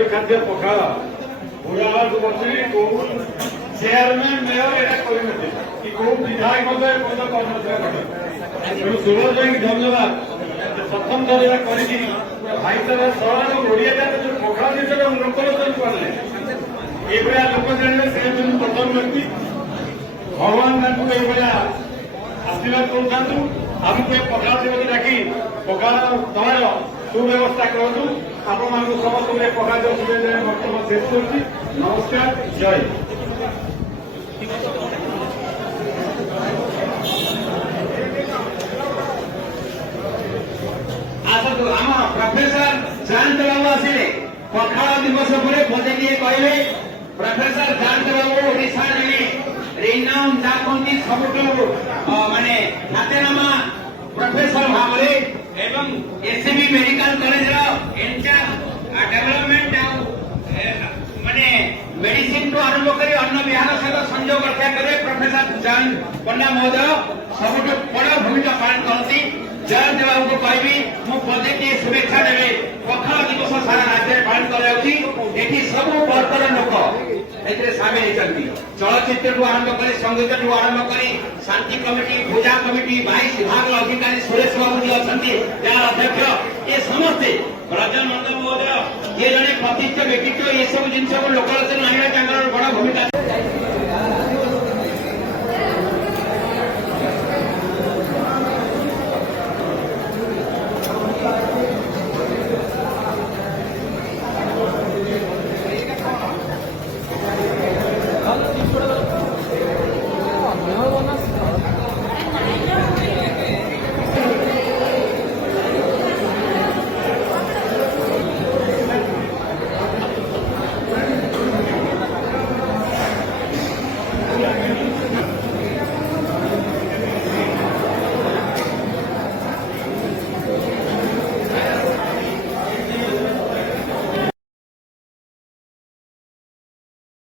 खाद्य पखाड़ बुरावाद मंत्री को चेयरमैन मेयर एटा करि नथि कि को विधायक महोदय पद कर्मचारी सुरज भाई धन्यवाद प्रथम थर एटा करि भाई सारा सवाल ओडिया जात जो पखाड़ दिसले लोकलोचन करले एबरा लोक जानले से प्रथम व्यक्ति भगवान को एबरा आशीर्वाद करथांतु हमके पखाड़ से डाकी पखाड़ तमार सुव्यवस्था करूँ आपण मानक समस्त पखाड़ सुविधा बर्तमान शेष कर नमस्कार जय आसतु आम प्रोफेसर जयंत बाबू आसिले पखाड़ दिवस पर पदे कहले प्रोफेसर जयंत बाबू ओडिशा रिनाउन जाकंती सबुठु माने ख्यातनामा प्रोफेसर भाव एवं एससीबी मेडिकल कॉलेज डेवलपमेंट माने मेडिसिन टू आरंभ कर अन्न विहार सहित संयोग रक्षा करे प्रोफेसर जयंत पंडा महोदय सबुठ बड़ भूमिका पालन करती जयंत बाबू को कहबी मु पदे शुभेच्छा देवे पखाड़ दिवस सारा राज्य पालन कर सब वर्गर लोक सामिल होती चलचित्र आरंभ कर संगीत आरंभ कर शांति कमिटी पूजा कमिटी 22 विभाग अधिकारी सुरेश बाबू जी अच्छा अध्यक्ष ये समस्ते ब्रजन नंद महोदय ये जड़े प्रतिष्ठित व्यक्तित्व ये सब जिन लोकलोचन आने बड़ भूमिका